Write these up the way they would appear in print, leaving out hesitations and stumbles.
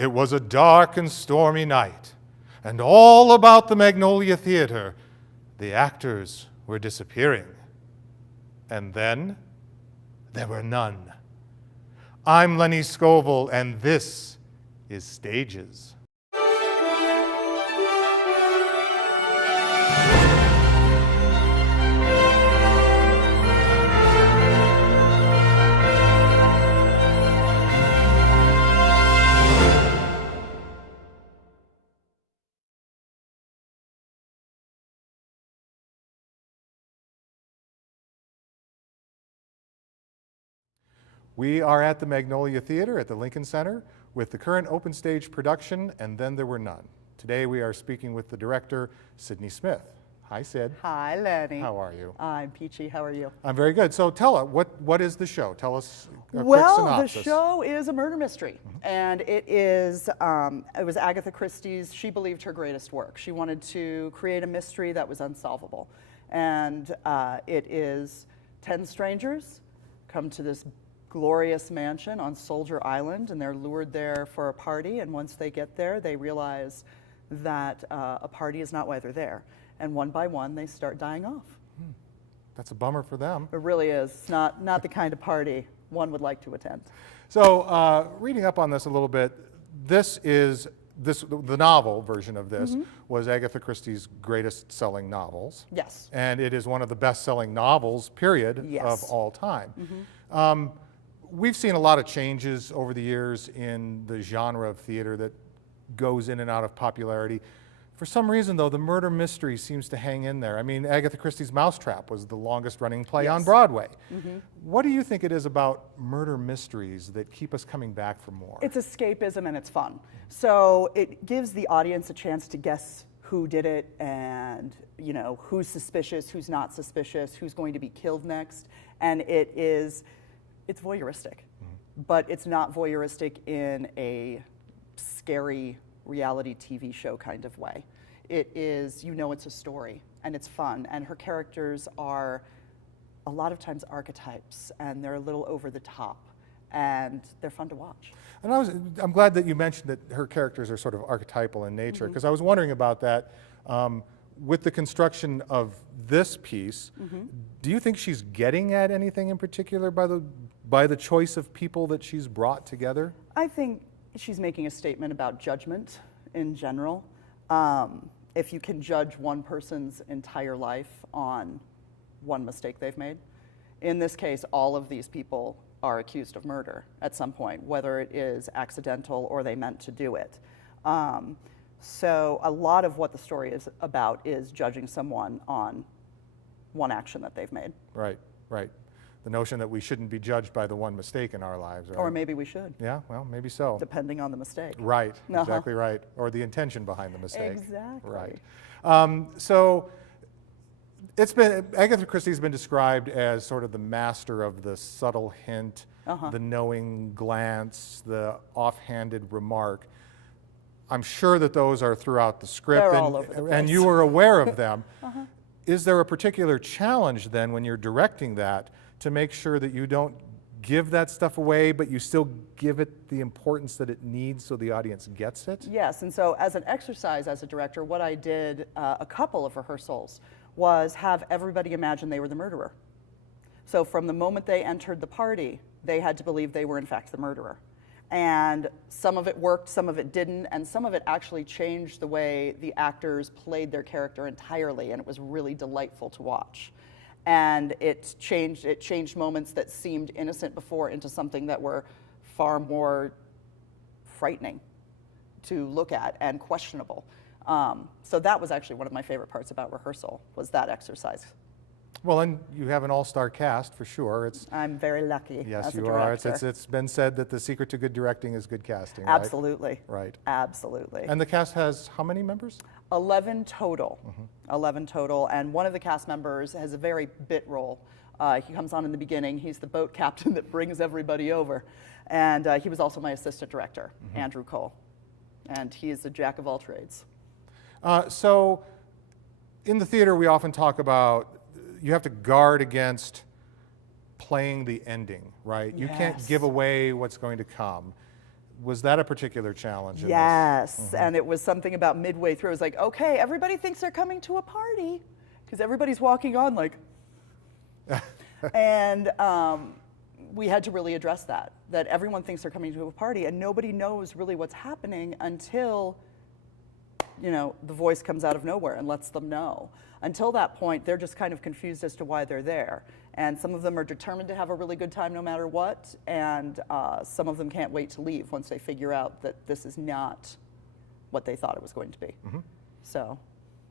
It was a dark and stormy night, and all about the Magnolia Theater, the actors were disappearing. And then there were none. I'm Lenny Scovel, and this is Stages. We are at the Magnolia Theater at the Lincoln Center with the current OpenStage production, And Then There Were None. Today we are speaking with the director, Sydney Smith. Hi, Sid. Hi, Lenny. How are you? I'm peachy. How are you? I'm very good. So tell us, what is the show? Tell us a quick synopsis. The show is a murder mystery, and it was Agatha Christie's, she believed, her greatest work. She wanted to create a mystery that was unsolvable. And it is 10 strangers come to this glorious mansion on Soldier Island, and they're lured there for a party, and once they get there, they realize that a party is not why they're there. And one by one, they start dying off. That's a bummer for them. It really is. It's not the kind of party one would like to attend. So reading up on this a little bit, the novel version of this was Agatha Christie's greatest selling novels. Yes. And it is one of the best selling novels, period, Yes. of all time. We've seen a lot of changes over the years in the genre of theater that goes in and out of popularity. For some reason, though, the murder mystery seems to hang in there. I mean, Agatha Christie's Mousetrap was the longest running play on Broadway. What do you think it is about murder mysteries that keep us coming back for more? It's escapism and it's fun. So it gives the audience a chance to guess who did it and, you know, who's suspicious, who's not suspicious, who's going to be killed next. And it's voyeuristic, but it's not voyeuristic in a scary reality TV show kind of way. It is, you know, it's a story and it's fun, and her characters are a lot of times archetypes, and they're a little over the top, and they're fun to watch. And I'm glad that you mentioned that her characters are sort of archetypal in nature, because I was wondering about that. With the construction of this piece, do you think she's getting at anything in particular by the choice of people that she's brought together? I think she's making a statement about judgment in general. If you can judge one person's entire life on one mistake they've made, in this case, all of these people are accused of murder at some point, whether it is accidental or they meant to do it. So a lot of what the story is about is judging someone on one action that they've made. Right, right. The notion that we shouldn't be judged by the one mistake in our lives. Right? Or maybe we should. Yeah, well, maybe so. Depending on the mistake. Right, exactly right. Or the intention behind the mistake. Exactly. Right. So Agatha Christie's been described as sort of the master of the subtle hint, the knowing glance, the offhanded remark. I'm sure that those are throughout the script, They're all over the place. and you were aware of them. Is there a particular challenge then when you're directing that to make sure that you don't give that stuff away, but you still give it the importance that it needs so the audience gets it? Yes, and so as an exercise as a director, what I did a couple of rehearsals was have everybody imagine they were the murderer. So from the moment they entered the party, they had to believe they were in fact the murderer. And some of it worked, some of it didn't, and some of it actually changed the way the actors played their character entirely, and it was really delightful to watch. And it changed moments that seemed innocent before into something that were far more frightening to look at and questionable. So that was actually one of my favorite parts about rehearsal, was that exercise. Well, and you have an all-star cast for sure. I'm very lucky. Yes, as a you director. are. It's been said that the secret to good directing is good casting. Right? Absolutely. Right. Absolutely. And the cast has how many members? 11 total. 11 total, and one of the cast members has a very bit role. He comes on in the beginning. He's the boat captain that brings everybody over, and he was also my assistant director, Andrew Cole, and he is a jack of all trades. So, in the theater, we often talk about you have to guard against playing the ending, right? You can't give away what's going to come. Was that a particular challenge? In Yes, and it was something about midway through. It was like, okay, everybody thinks they're coming to a party because everybody's walking on like, and we had to really address that everyone thinks they're coming to a party and nobody knows really what's happening until, the voice comes out of nowhere and lets them know. Until that point, they're just kind of confused as to why they're there. And some of them are determined to have a really good time no matter what, and some of them can't wait to leave once they figure out that this is not what they thought it was going to be. So.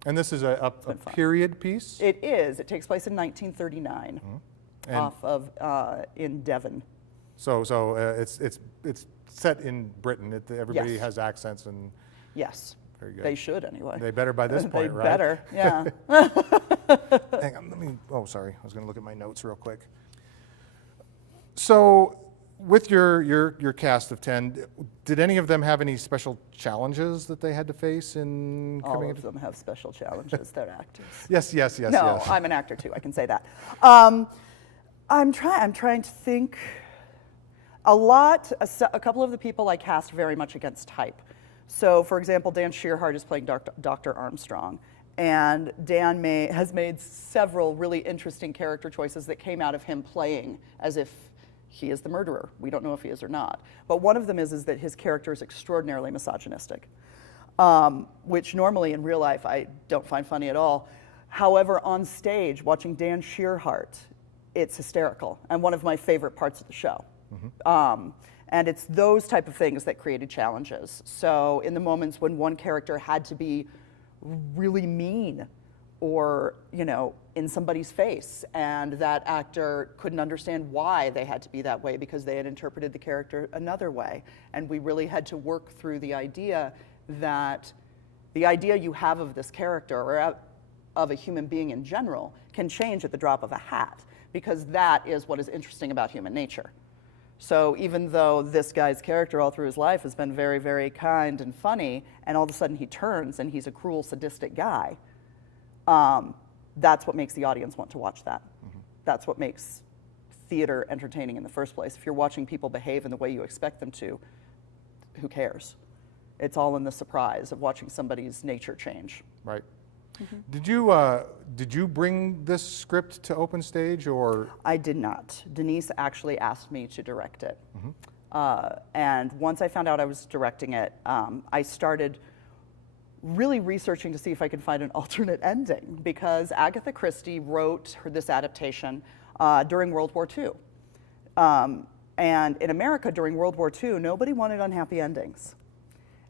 And this is a period piece? It is. It takes place in 1939, off of in Devon. So it's set in Britain. Everybody Yes. has accents and. Yes. Very good. They should anyway. They better by this point, right? They better, yeah. Hang on, sorry. I was going to look at my notes real quick. So, with your cast of 10, did any of them have any special challenges that they had to face in coming All into? of them have special challenges. They're actors. Yes. No, I'm an actor too. I can say that. I'm trying to think. A couple of the people I cast very much against type. So, for example, Dan Shearhart is playing Dr. Armstrong, and Dan has made several really interesting character choices that came out of him playing as if he is the murderer. We don't know if he is or not. But one of them is that his character is extraordinarily misogynistic, which normally in real life I don't find funny at all. However, on stage, watching Dan Shearhart, it's hysterical, and one of my favorite parts of the show. And it's those type of things that created challenges. So in the moments when one character had to be really mean or, in somebody's face, and that actor couldn't understand why they had to be that way because they had interpreted the character another way. And we really had to work through the idea that the idea you have of this character or of a human being in general can change at the drop of a hat, because that is what is interesting about human nature. So even though this guy's character all through his life has been very, very kind and funny, and all of a sudden he turns and he's a cruel, sadistic guy, that's what makes the audience want to watch that. That's what makes theater entertaining in the first place. If you're watching people behave in the way you expect them to, who cares? It's all in the surprise of watching somebody's nature change. Right. Did you bring this script to OpenStage, or? I did not. Denise actually asked me to direct it. And once I found out I was directing it, I started really researching to see if I could find an alternate ending, because Agatha Christie wrote this adaptation during World War II. And in America during World War II, nobody wanted unhappy endings.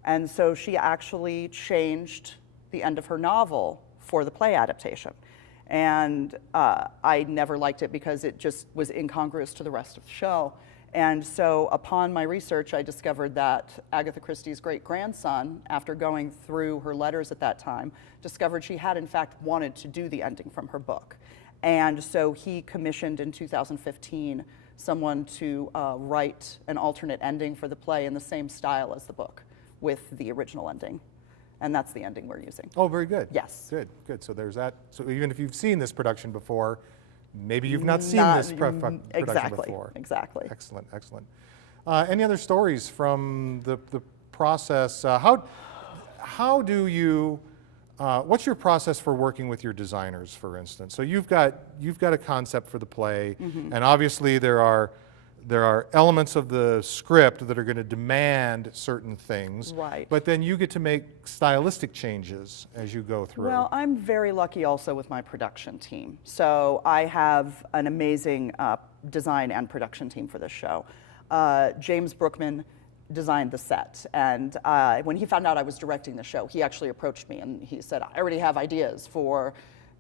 And so she actually changed the end of her novel for the play adaptation. And I never liked it because it just was incongruous to the rest of the show. And so upon my research, I discovered that Agatha Christie's great-grandson, after going through her letters at that time, discovered she had in fact wanted to do the ending from her book. And so he commissioned in 2015 someone to write an alternate ending for the play in the same style as the book, with the original ending. And that's the ending we're using. Oh, very good. Yes. Good. So there's that. So even if you've seen this production before, maybe you've not seen this production before. Exactly. Excellent. Any other stories from the process? How do you? What's your process for working with your designers, for instance? So you've got a concept for the play, and obviously there are elements of the script that are going to demand certain things. Right. But then you get to make stylistic changes as you go through. Well, I'm very lucky also with my production team. So I have an amazing design and production team for this show. James Brookman designed the set, and when he found out I was directing the show, he actually approached me and he said, I already have ideas for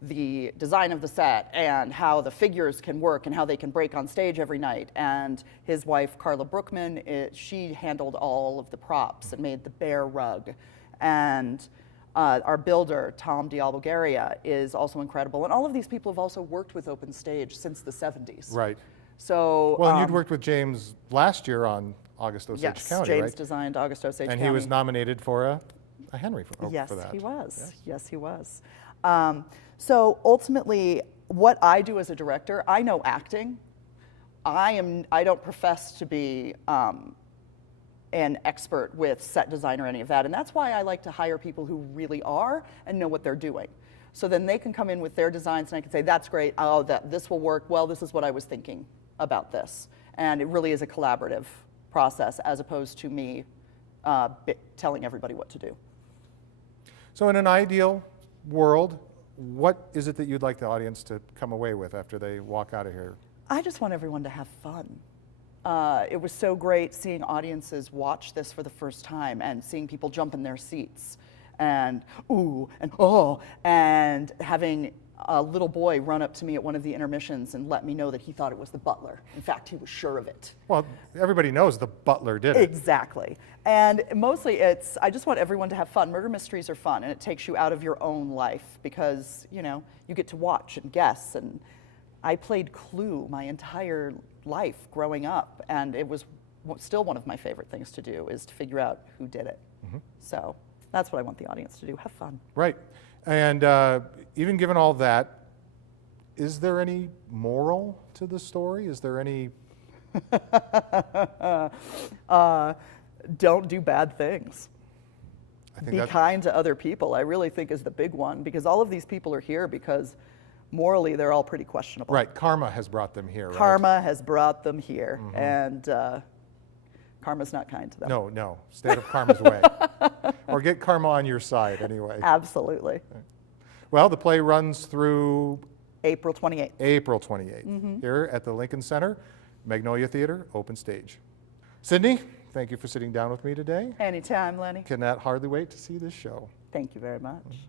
the design of the set and how the figures can work and how they can break on stage every night. And his wife, Carla Brookman, she handled all of the props and made the bear rug. And our builder, Tom D'Albulgaria, is also incredible. And all of these people have also worked with OpenStage since the 70s. Right. So, well, and you'd worked with James last year on August Osage yes, County, James right? designed August Osage County. And he was nominated for a Henry for that. Yes, he was. Yes. Yes, he was. So ultimately, what I do as a director, I know acting. I don't profess to be an expert with set design or any of that. And that's why I like to hire people who really are and know what they're doing. So then they can come in with their designs and I can say, that's great, oh, this will work, well, this is what I was thinking about this. And it really is a collaborative process as opposed to me telling everybody what to do. So in an ideal world, what is it that you'd like the audience to come away with after they walk out of here? I just want everyone to have fun. It was so great seeing audiences watch this for the first time and seeing people jump in their seats and ooh and oh, and having a little boy run up to me at one of the intermissions and let me know that he thought it was the butler. In fact, he was sure of it. Well, everybody knows the butler did it. Exactly. And mostly I just want everyone to have fun. Murder mysteries are fun, and it takes you out of your own life because, you know, you get to watch and guess. And I played Clue my entire life growing up, and it was still one of my favorite things to do is to figure out who did it. Mm-hmm. So that's what I want the audience to do, have fun. Right. And even given all that, is there any moral to the story? Is there any... Don't do bad things. I think Be kind to other people, I really think is the big one, because all of these people are here because morally they're all pretty questionable. Right, karma has brought them here, Karma has brought them here, and karma's not kind to them. No, no, stay out of karma's way. Or get karma on your side anyway. Absolutely. Well, the play runs through April 28th. April 28th, here at the Lincoln Center, Magnolia Theater, OpenStage. Sydney, thank you for sitting down with me today. Anytime, Lenny. Cannot hardly wait to see this show. Thank you very much.